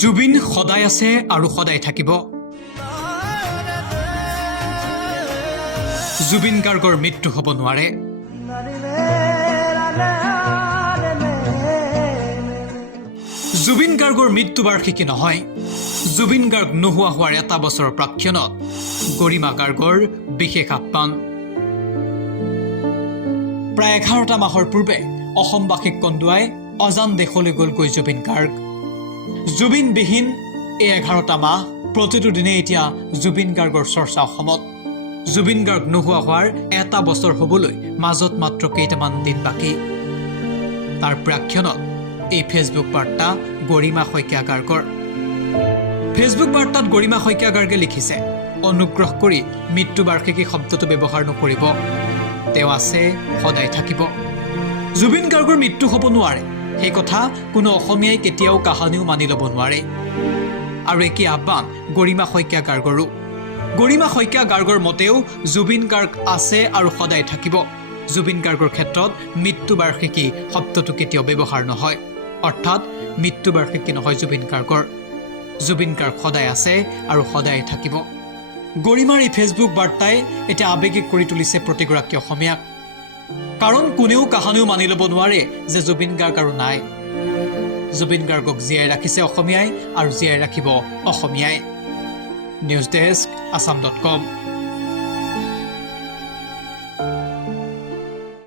জুবিন সদায় আছে আৰু সদায় থাকিব। জুবিন গাৰ্গৰ মৃত্যু হ'ব নোৱাৰে। জুবিন গাৰ্গৰ মৃত্যু বাৰ্ষিকী নহয়, জুবিন গাৰ্গ নোহোৱা হোৱাৰ এটা বছৰৰ প্ৰাক্ষণত গৰিমা গাৰ্গৰ বিশেষ আহ্বান। প্ৰায় 11টা মাহৰ পূৰ্বে অসমবাসীক কন্দুৱাই অজান দেশলৈ গ'লগৈ জুবিন গাৰ্গ। জুবিনবিহীন এই 11টা মাহ প্ৰতিটো দিনে এতিয়া জুবিন গাৰ্গৰ চৰ্চা অসমত। জুবিন গাৰ্গ নোহোৱা হোৱাৰ এটা বছৰ হ'বলৈ মাজত মাত্ৰ কেইটামান দিন বাকী। তাৰ প্ৰাক্ষণত এই ফেচবুক বাৰ্তা গৰিমা শইকীয়া গাৰ্গৰ। ফেচবুক বাৰ্তাত গৰিমা শইকীয়া গাৰ্গে লিখিছে, অনুগ্ৰহ কৰি মৃত্যুবাৰ্ষিকী শব্দটো ব্যৱহাৰ নকৰিব। তেওঁ আছে, সদায় থাকিব। জুবিন গাৰ্গৰ মৃত্যু হ'ব নোৱাৰে, সেই কথা কোনো অসমীয়াই কেতিয়াও কাহানিও মানি ল'ব নোৱাৰে। আৰু একেই আহ্বান গৰিমা শইকীয়া গাৰ্গৰো। গৰিমা শইকীয়া গাৰ্গৰ মতেও জুবিন গাৰ্গ আছে আৰু সদায় থাকিব। জুবিন গাৰ্গৰ ক্ষেত্ৰত মৃত্যুবাৰ্ষিকী শব্দটো কেতিয়াও ব্যৱহাৰ নহয়, অৰ্থাৎ মৃত্যুবাৰ্ষিকী নহয় জুবিন গাৰ্গৰ। জুবিন গাৰ্গ সদায় আছে আৰু সদায় থাকিব। গৰিমাৰ এই ফেচবুক বাৰ্তাই এতিয়া আৱেগিক কৰি তুলিছে প্ৰতিগৰাকী অসমীয়াক। কাৰণ কোনেও কাহানিও মানি ল'ব নোৱাৰে যে জুবিন গাৰ্গ আৰু নাই। জুবিন গাৰ্গক জীয়াই ৰাখিছে অসমীয়াই আৰু জীয়াই ৰাখিব অসমীয়াই। News desk, assam.com।